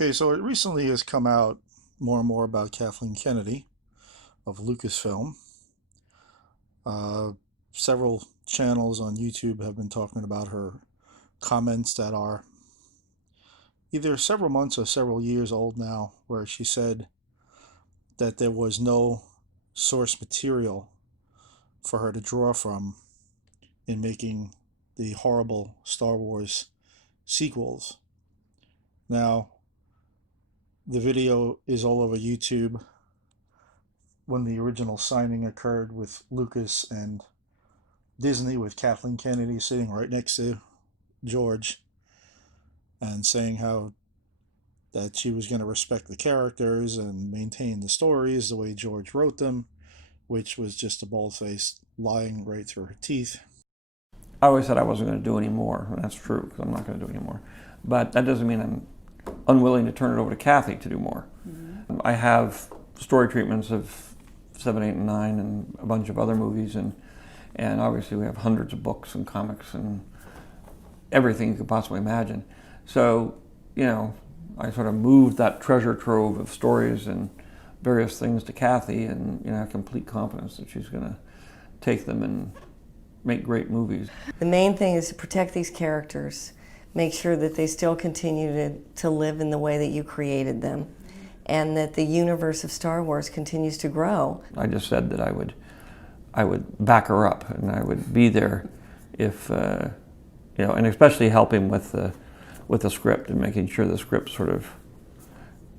Okay, so it recently has come out more and more about Kathleen Kennedy of Lucasfilm. Uh, Several channels on YouTube have been talking about her comments that are either several months or several years old now, where she said that there was no source material for her to draw from in making the horrible Star Wars sequels. Now, the video is all over YouTube when the original signing occurred with Lucas and Disney, with Kathleen Kennedy sitting right next to George and saying how that she was going to respect the characters and maintain the stories the way George wrote them, which was just a bald-faced lying right through her teeth. I always said I wasn't going to do any more, and that's true, because I'm not going to do any more. But that doesn't mean I'm unwilling to turn it over to Kathy to do more. I have story treatments of 7, 8, and 9 and a bunch of other movies, and obviously we have hundreds of books and comics and everything you could possibly imagine. So, I sort of moved that treasure trove of stories and various things to Kathy, and I have complete confidence that she's going to take them and make great movies. The main thing is to protect these characters, make sure that they still continue to live in the way that you created them, and that the universe of Star Wars continues to grow. I just said that I would back her up, and I would be there if, and especially help him with the script and making sure the script there's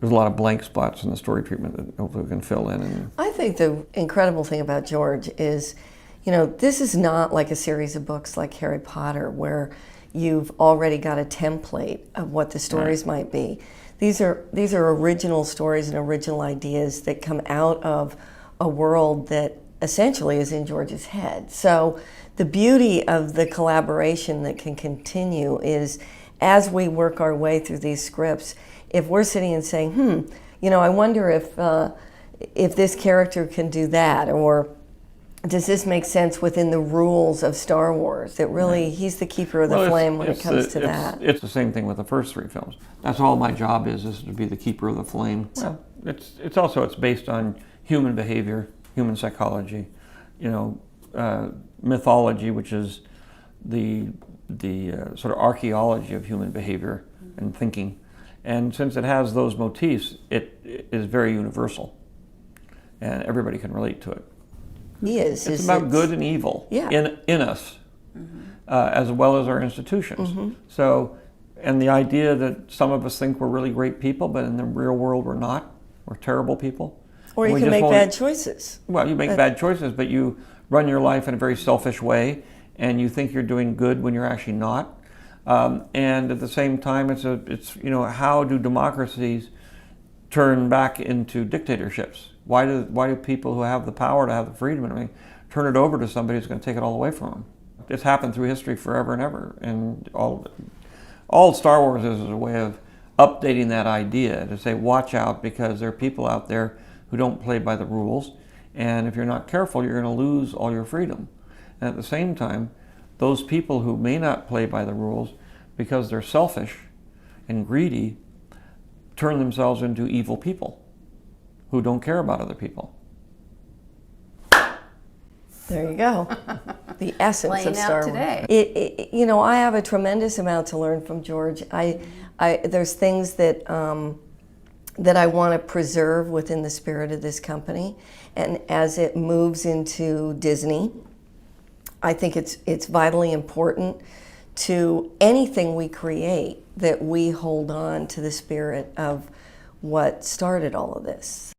a lot of blank spots in the story treatment that hopefully we can fill in. And I think the incredible thing about George is, this is not like a series of books like Harry Potter where you've already got a template of what the stories might be. These are original stories and original ideas that come out of a world that essentially is in George's head. So the beauty of the collaboration that can continue is, as we work our way through these scripts, if we're sitting and saying, I wonder if this character can do that, or does this make sense within the rules of Star Wars? That really, he's the keeper of the flame when it comes to that. It's the same thing with the first 3 films. That's all my job is to be the keeper of the flame. Well, it's based on human behavior, human psychology, mythology, which is the sort of archaeology of human behavior and thinking. And since it has those motifs, it is very universal, and everybody can relate to it. It's about good and evil in us, as well as our institutions. So, and the idea that some of us think we're really great people, but in the real world we're not. We're terrible people. Or you can make bad choices. Well, you make bad choices, but you run your life in a very selfish way, and you think you're doing good when you're actually not. And at the same time, it's how do democracies turn back into dictatorships? Why do people who have the power to have the freedom and everything turn it over to somebody who's going to take it all away from them? It's happened through history forever and ever, and all Star Wars is a way of updating that idea to say, watch out, because there are people out there who don't play by the rules, and if you're not careful, you're going to lose all your freedom. And at the same time, those people who may not play by the rules because they're selfish and greedy turn themselves into evil people who don't care about other people. There you go. The essence Playing of Star Wars. Today. I have a tremendous amount to learn from George. There's things that I want to preserve within the spirit of this company, and as it moves into Disney, I think it's vitally important to anything we create that we hold on to the spirit of what started all of this.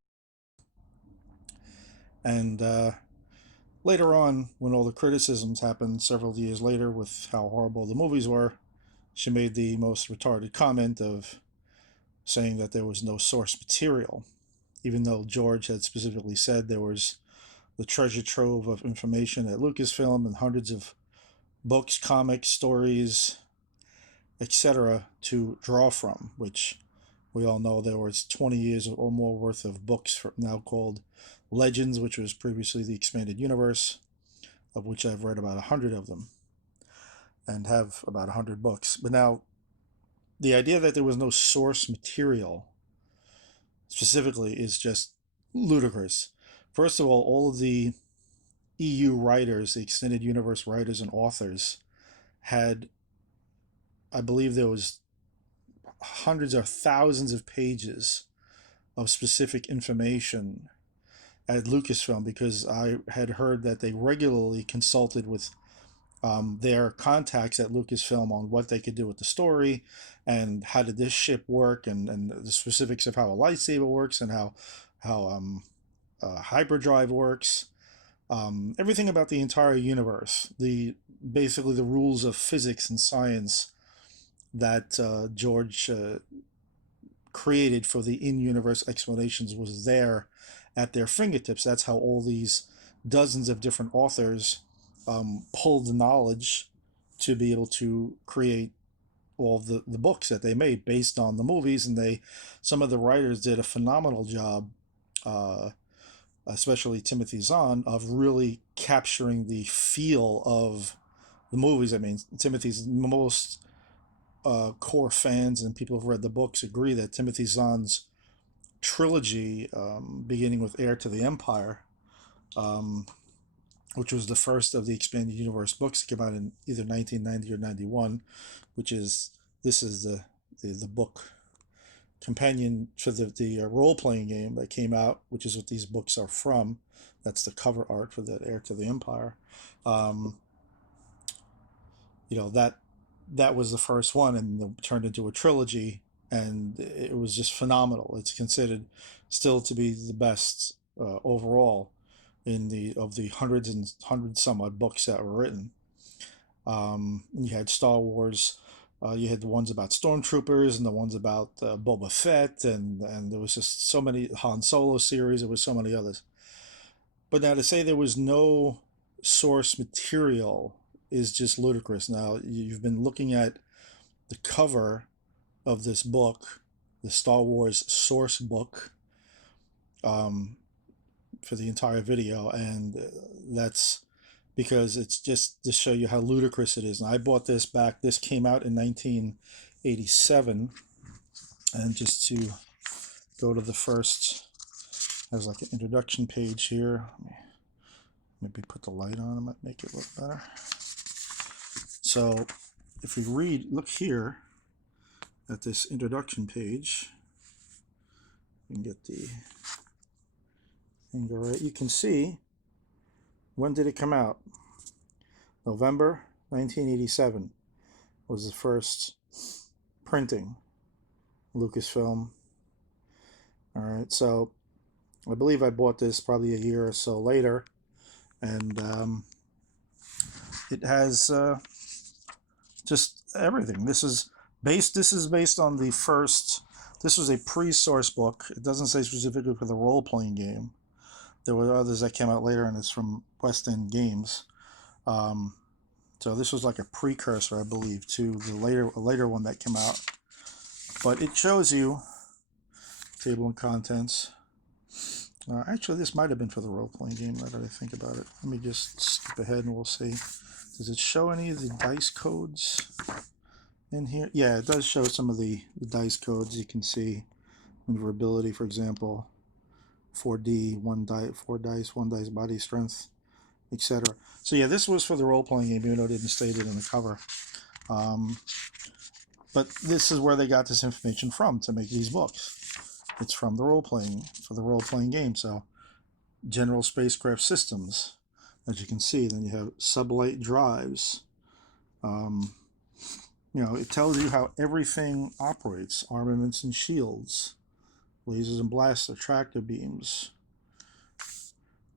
And later on, when all the criticisms happened several years later with how horrible the movies were, she made the most retarded comment of saying that there was no source material, even though George had specifically said there was the treasure trove of information at Lucasfilm and hundreds of books, comics, stories, etc. to draw from, which we all know there was 20 years or more worth of books now called Legends, which was previously the Expanded Universe, of which I've read about 100 of them and have about 100 books. But now the idea that there was no source material specifically is just ludicrous. First of all of the EU writers, the extended universe writers and authors, had, I believe there was hundreds or thousands of pages of specific information at Lucasfilm, because I had heard that they regularly consulted with their contacts at Lucasfilm on what they could do with the story and how did this ship work, and the specifics of how a lightsaber works and how hyperdrive works. Everything about the entire universe, basically the rules of physics and science that George created for the in-universe explanations was there at their fingertips. That's how all these dozens of different authors pulled the knowledge to be able to create all the books that they made based on the movies. And some of the writers did a phenomenal job, especially Timothy Zahn, of really capturing the feel of the movies. I mean, Timothy's most core fans and people who've read the books agree that Timothy Zahn's trilogy, beginning with Heir to the Empire, which was the first of the expanded universe books that came out in either 1990 or 91, this is the book companion for the role-playing game that came out, which is what these books are from. That's the cover art for that Heir to the Empire. That was the first one, and turned into a trilogy, and it was just phenomenal. It's considered still to be the best overall of the hundreds some odd books that were written. You had Star Wars. You had the ones about stormtroopers and the ones about Boba Fett, and there was just so many Han Solo series. There was so many others. But now to say there was no source material is just ludicrous. Now you've been looking at the cover of this book, the Star Wars source book, for the entire video, and that's because it's just to show you how ludicrous it is. And I bought this back. This came out in 1987, and just to go to the first, has like an introduction page here. Maybe put the light on, it might make it look better. So if we look here at this introduction page, you can get the finger right. You can see, when did it come out? November 1987 was the first printing, Lucasfilm. All right, so I believe I bought this probably a year or so later, and it has just everything. This is based on the first. This was a pre-source book. It doesn't say specifically for the role-playing game. There were others that came out later, and it's from West End Games. So this was like a precursor, I believe, to the later one that came out. But it shows you table and contents. Actually, this might have been for the role-playing game, now that I think about it. Let me just skip ahead and we'll see. Does it show any of the dice codes in here? Yeah, it does show some of the dice codes. You can see maneuverability, for example, 4D, 4 dice, 1 dice body strength, etc. So yeah, this was for the role-playing game, even though it didn't state it in the cover. But this is where they got this information from to make these books. It's from the role-playing game. So general spacecraft systems, as you can see. Then you have sublight drives. It tells you how everything operates: armaments and shields, lasers and blaster, tractor beams,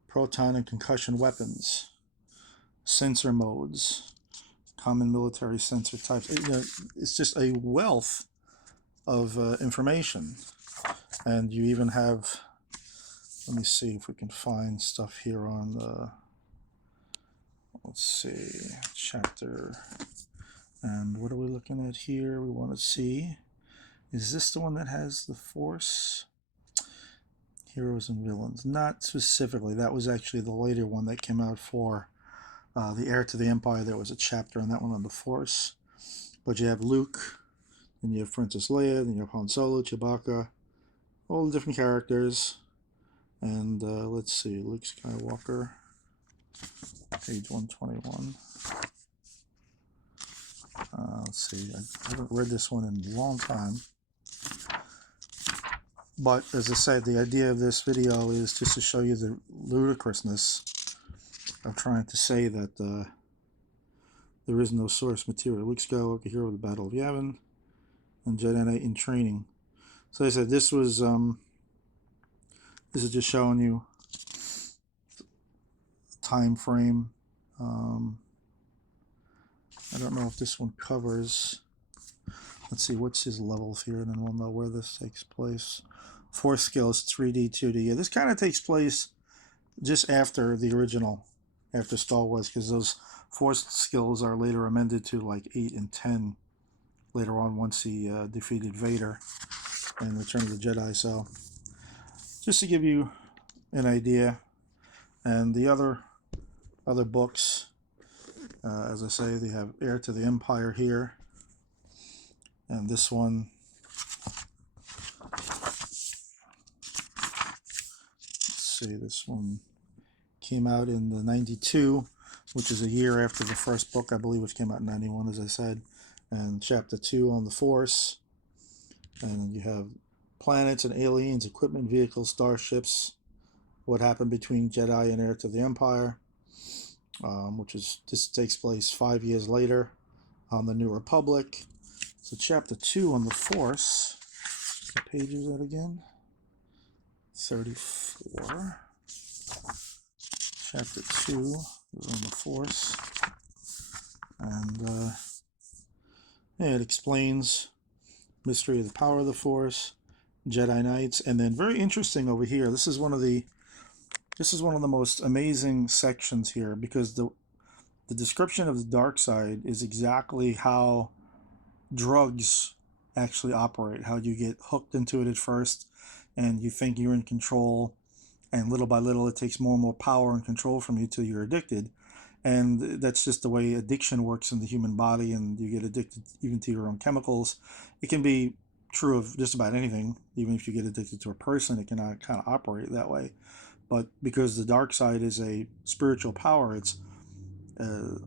proton and concussion weapons, sensor modes, common military sensor types. It's just a wealth of information. And you even have, let me see if we can find stuff here on the, let's see, chapter. And what are we looking at here? We want to see, is this the one that has the Force? Heroes and Villains. Not specifically. That was actually the later one that came out for the Heir to the Empire. There was a chapter on that one on the Force. But you have Luke, Then you have Princess Leia, then you have Han Solo, Chewbacca, all the different characters. And let's see, Luke Skywalker, page 121. Let's see, I haven't read this one in a long time. But as I said, the idea of this video is just to show you the ludicrousness of trying to say that there is no source material. Luke Skywalker, hero of the Battle of Yavin, and Jedi Knight in training. So as I said, this is just showing you time frame. I don't know if this one covers. Let's see, what's his levels here, and then we'll know where this takes place. Force skills, 3D, 2D. Yeah, this kind of takes place just after the original, after Star Wars, because those Force skills are later amended to like 8 and 10 later on once he defeated Vader in Return of the Jedi. So just to give you an idea. And the other books, as I say, they have Heir to the Empire here, and this one, let's see, this one came out in the 92, which is a year after the first book, I believe, which came out in 91, as I said, and chapter 2 on the Force. And then you have planets and aliens, equipment, vehicles, starships, what happened between Jedi and Heir to the Empire, this takes place 5 years later on the New Republic. So chapter 2 on the Force, what page is that again? 34. Chapter 2 is on the Force, and it explains mystery of the power of the Force, Jedi Knights, and then very interesting over here. This is one of the most amazing sections here, because the description of the dark side is exactly how drugs actually operate, how you get hooked into it at first and you think you're in control, and little by little it takes more and more power and control from you till you're addicted. And that's just the way addiction works in the human body, and you get addicted even to your own chemicals. It can be true of just about anything. Even if you get addicted to a person, it can kind of operate that way. But because the dark side is a spiritual power, its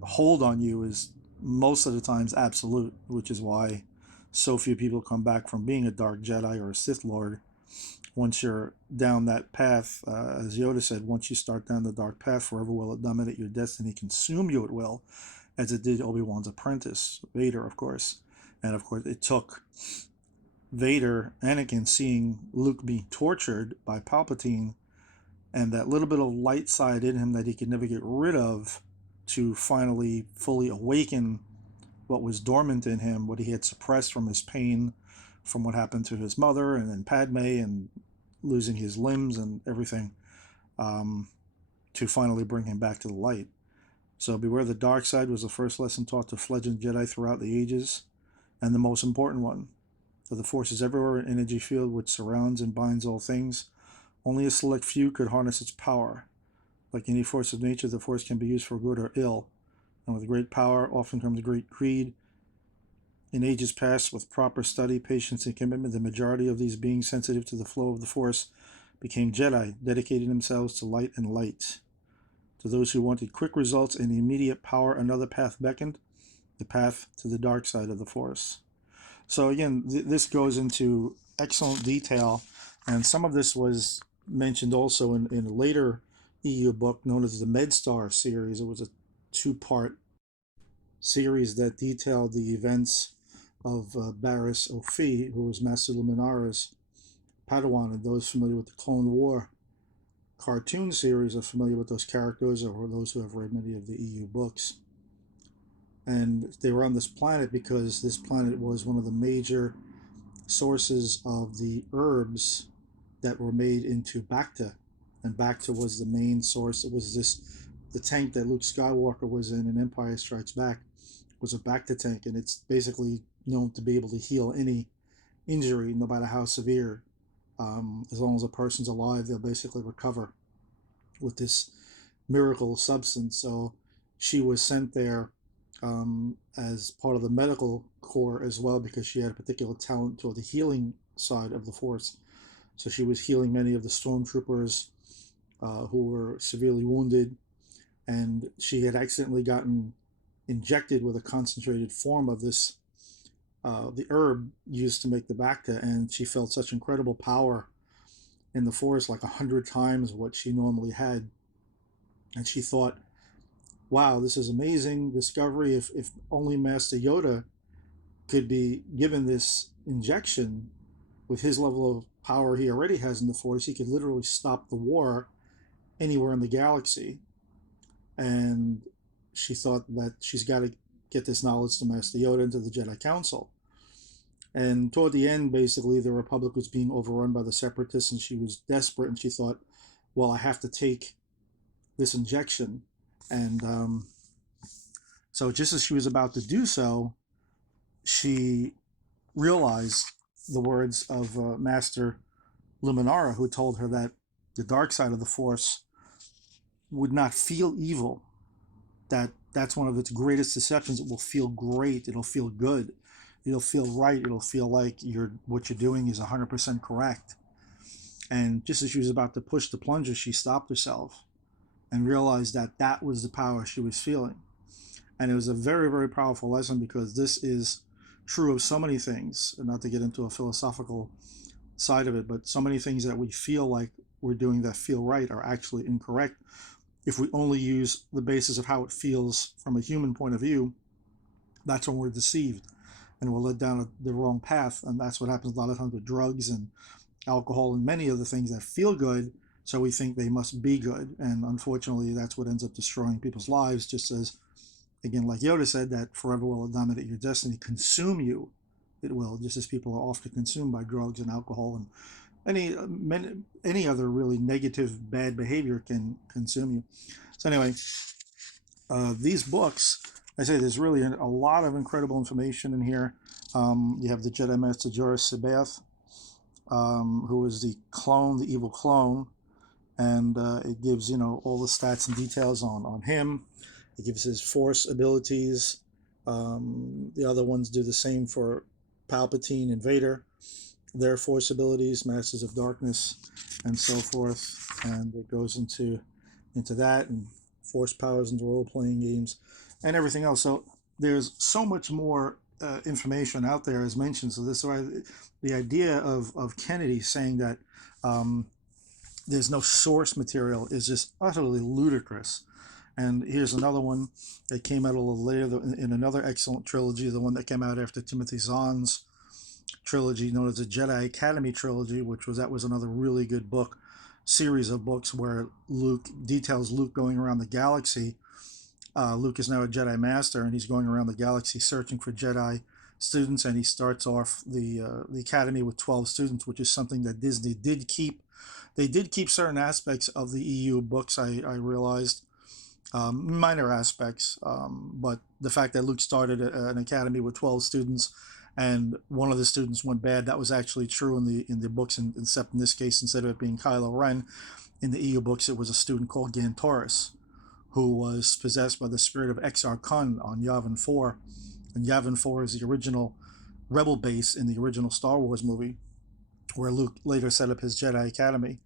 hold on you is most of the times absolute, which is why so few people come back from being a dark Jedi or a Sith Lord. Once you're down that path, as Yoda said, once you start down the dark path, forever will it dominate your destiny, consume you it will, as it did Obi-Wan's apprentice, Vader, of course. And of course, it took Vader, Anakin, seeing Luke being tortured by Palpatine, and that little bit of light side in him that he could never get rid of, to finally fully awaken what was dormant in him, what he had suppressed from his pain, from what happened to his mother, and then Padme, and losing his limbs and everything, to finally bring him back to the light. So beware the dark side was the first lesson taught to fledgling Jedi throughout the ages, and the most important one. For the Force is everywhere, an energy field which surrounds and binds all things. Only a select few could harness its power. Like any force of nature, the Force can be used for good or ill, and with great power often comes great greed. In ages past, with proper study, patience, and commitment, the majority of these beings sensitive to the flow of the Force became Jedi, dedicating themselves to light and light. To those who wanted quick results and immediate power, another path beckoned, the path to the dark side of the Force. So again, this goes into excellent detail, and some of this was mentioned also in a later EU book known as the MedStar series. It was a 2-part series that detailed the events of Barriss Ophi, who was Master Luminara's Padawan, and those familiar with the Clone War cartoon series are familiar with those characters, or those who have read many of the EU books. And they were on this planet because this planet was one of the major sources of the herbs that were made into Bacta, and Bacta was the main source. It was the tank that Luke Skywalker was in Empire Strikes Back was a Bacta tank, and it's basically known to be able to heal any injury, no matter how severe. As long as a person's alive, they'll basically recover with this miracle substance. So she was sent there as part of the medical corps as well, because she had a particular talent toward the healing side of the force. So she was healing many of the stormtroopers who were severely wounded, and she had accidentally gotten injected with a concentrated form of this, the herb used to make the bacta, and she felt such incredible power in the force, like 100 times what she normally had. And she thought, wow, this is amazing discovery. If only Master Yoda could be given this injection with his level of power he already has in the Force, he could literally stop the war anywhere in the galaxy. And she thought that she's got to get this knowledge to Master Yoda and to the Jedi Council. And toward the end, basically, the Republic was being overrun by the Separatists, and she was desperate, and she thought, well, I have to take this injection. And so just as she was about to do so, she realized the words of Master Luminara, who told her that the dark side of the Force would not feel evil, that's one of its greatest deceptions. It will feel great. It'll feel good. It'll feel right. It'll feel like what you're doing is 100% correct. And just as she was about to push the plunger, she stopped herself and realized that that was the power she was feeling. And it was a very, very powerful lesson, because this is true of so many things, and not to get into a philosophical side of it, but so many things that we feel like we're doing that feel right are actually incorrect. If we only use the basis of how it feels from a human point of view, that's when we're deceived and we're led down the wrong path. And that's what happens a lot of times with drugs and alcohol and many of the things that feel good. So we think they must be good. And unfortunately, that's what ends up destroying people's lives, just as, again, like Yoda said, that forever will it dominate your destiny, consume you. It will, just as people are often consumed by drugs and alcohol and any other really negative, bad behavior can consume you. So anyway, these books, I say there's really a lot of incredible information in here. You have the Jedi Master Joruus C'baoth, who is the evil clone, and it gives all the stats and details on him. It gives his Force abilities. The other ones do the same for Palpatine and Vader, their Force abilities, Masters of Darkness, and so forth. And it goes into that, and Force powers into role-playing games and everything else. So there's so much more information out there, as mentioned. So this, the idea of Kennedy saying that there's no source material is just utterly ludicrous. And here's another one that came out a little later in another excellent trilogy, the one that came out after Timothy Zahn's trilogy, known as the Jedi Academy trilogy, that was another really good book, series of books where Luke details Luke going around the galaxy. Luke is now a Jedi Master, and he's going around the galaxy searching for Jedi students, and he starts off the academy with 12 students, which is something that Disney did keep. They did keep certain aspects of the EU books, I realized, minor aspects, but the fact that Luke started an academy with 12 students and one of the students went bad, that was actually true in the books, except in this case, instead of it being Kylo Ren, in the EU books, it was a student called Gantoris, who was possessed by the spirit of Exar Kun on Yavin 4. And Yavin 4 is the original rebel base in the original Star Wars movie, where Luke later set up his Jedi Academy.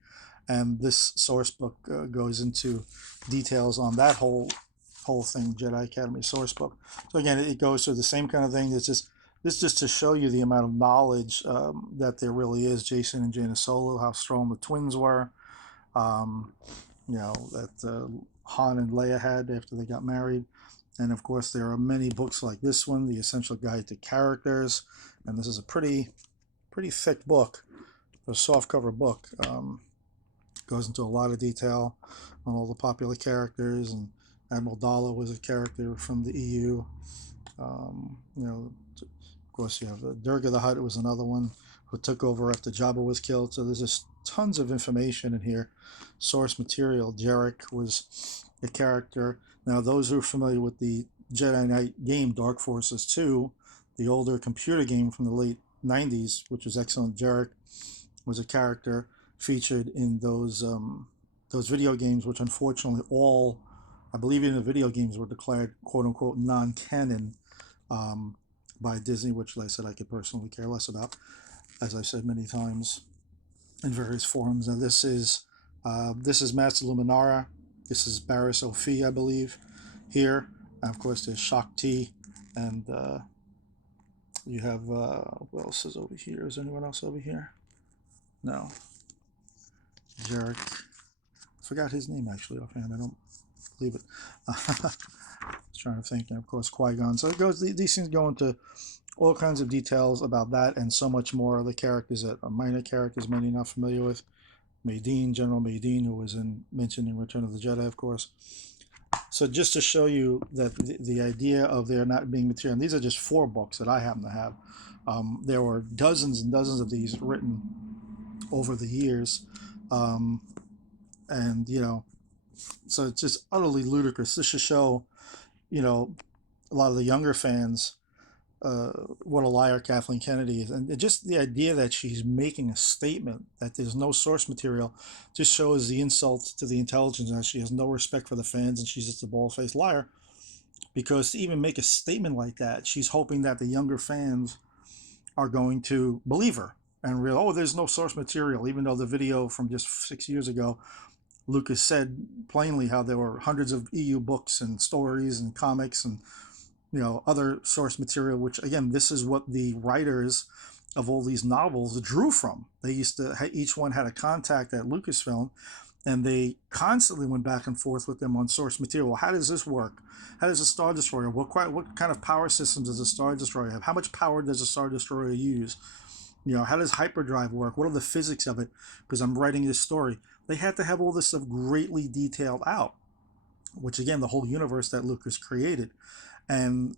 And this source book goes into details on that whole thing, Jedi Academy source book. So again, it goes through the same kind of thing. This just to show you the amount of knowledge that there really is. Jacen and Jaina Solo, how strong the twins were, that Han and Leia had after they got married. And of course, there are many books like this one, The Essential Guide to Characters. And this is a pretty thick book, a softcover book. Goes into a lot of detail on all the popular characters, and Admiral Dala was a character from the EU. Of course, you have Durga the Hutt was another one who took over after Jabba was killed. So there's just tons of information in here. Source material. Jarek was a character. Now, those who are familiar with the Jedi Knight game, Dark Forces 2, the older computer game from the late 90s, which was excellent, Jarek was a character featured in those video games, which unfortunately all I believe even the video games were declared quote unquote non-canon by Disney, which, like I said, I could personally care less about, as I've said many times in various forums. Now this is Master Luminara. This is Barriss Ophi, I believe, here. And of course, there's Shakti, and you have what else is over here? Is anyone else over here? No. Jarek. I forgot his name actually offhand. I don't believe it. I was trying to think. And of course, Qui-Gon. So it goes. These things go into all kinds of details about that and so much more. The characters that are minor characters many not familiar with. Maydean, General Maydean, who was mentioned in Return of the Jedi, of course. So just to show you that the idea of there not being material, and these are just 4 books that I happen to have. There were dozens and dozens of these written over the years. And, so it's just utterly ludicrous. This should show, a lot of the younger fans what a liar Kathleen Kennedy is. And just the idea that she's making a statement that there's no source material just shows the insult to the intelligence, and that she has no respect for the fans, and she's just a bald-faced liar. Because to even make a statement like that, she's hoping that the younger fans are going to believe her and realize, oh, there's no source material, even though the video from just 6 years ago, Lucas said plainly how there were hundreds of EU books and stories and comics and other source material, which again, this is what the writers of all these novels drew from. They used to, each one had a contact at Lucasfilm, and they constantly went back and forth with them on source material. Well, how does this work? How does a Star Destroyer, what kind of power systems does a Star Destroyer have? How much power does a Star Destroyer use? How does hyperdrive work? What are the physics of it? Because I'm writing this story. They had to have all this stuff greatly detailed out, which again, the whole universe that Lucas created. And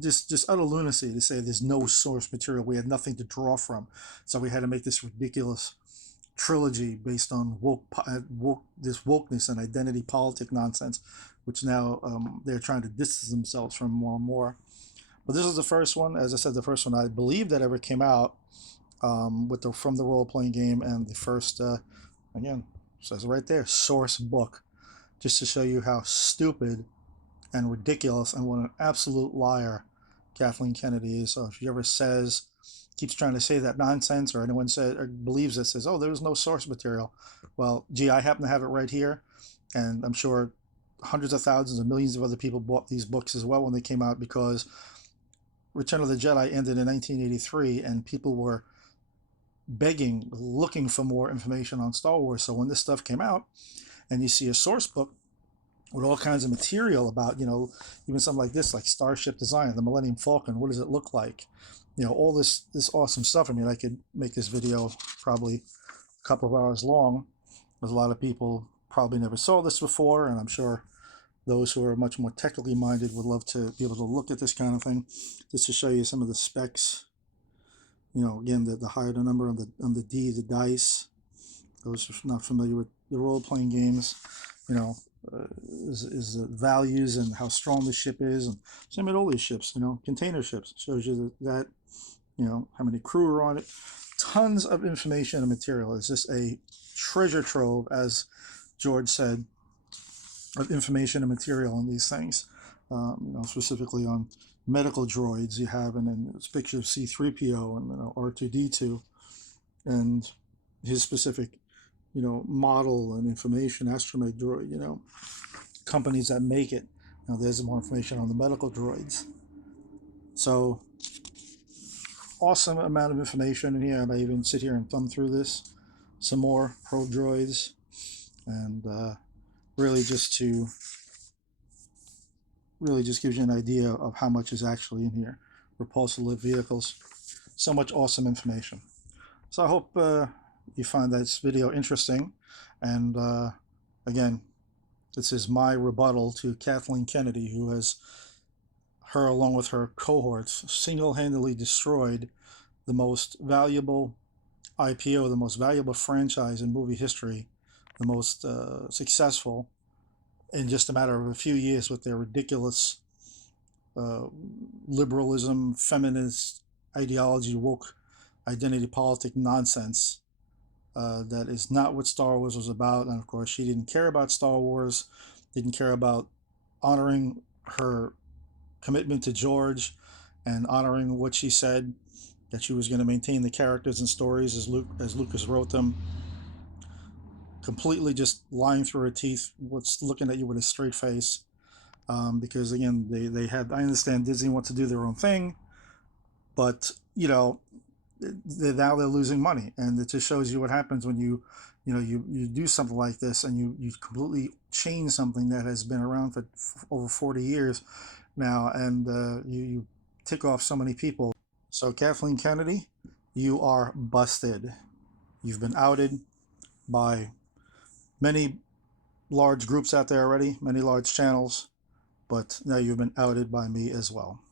just utter lunacy to say there's no source material. We had nothing to draw from, so we had to make this ridiculous trilogy based on this wokeness and identity politic nonsense, which now they're trying to distance themselves from more and more. But this is the first one, as I said, the first one I believe that ever came out from the role-playing game, and the first again, says right there, source book, just to show you how stupid and ridiculous and what an absolute liar Kathleen Kennedy is. So if she ever keeps trying to say that nonsense, or anyone believes it, says, oh, there was no source material. Well, gee, I happen to have it right here, and I'm sure hundreds of thousands and millions of other people bought these books as well when they came out, because Return of the Jedi ended in 1983, and people were begging, looking for more information on Star Wars. So when this stuff came out, and you see a source book with all kinds of material about, even something like this, like Starship Design, the Millennium Falcon, what does it look like? All this awesome stuff. I mean, I could make this video probably a couple of hours long, because a lot of people probably never saw this before, and I'm sure those who are much more technically minded would love to be able to look at this kind of thing, just to show you some of the specs. Again, the higher the number on the D, the dice. Those who are not familiar with the role-playing games, is the values and how strong the ship is, and same with all these ships, container ships. It shows you that how many crew are on it. Tons of information and material. It's just a treasure trove, as George said, of information and material on these things. Specifically on medical droids you have, and then it's a picture of C-3PO and R2-D2 and his specific model and information, astromech droid, companies that make it. There's more information on the medical droids. So awesome amount of information in here. I may even sit here and thumb through this some more probe droids, and really just gives you an idea of how much is actually in here. Repulsor lift vehicles, so much awesome information. So I hope you find this video interesting, and again, this is my rebuttal to Kathleen Kennedy, who has, along with her cohorts, single-handedly destroyed the most valuable IPO, the most valuable franchise in movie history, the most successful, in just a matter of a few years, with their ridiculous liberalism, feminist ideology, woke identity politic nonsense. That is not what Star Wars was about. And of course, she didn't care about Star Wars. didn't care about honoring her commitment to George and honoring what she said, that she was going to maintain the characters and stories as Lucas wrote them. Completely just lying through her teeth, what's looking at you with a straight face. Because again, they had, I understand Disney wants to do their own thing, but now they're losing money, and it just shows you what happens when you do something like this and you completely change something that has been around for over 40 years now, and you tick off so many people. So Kathleen Kennedy, you are busted. You've been outed by many large groups out there already, many large channels, but now you've been outed by me as well.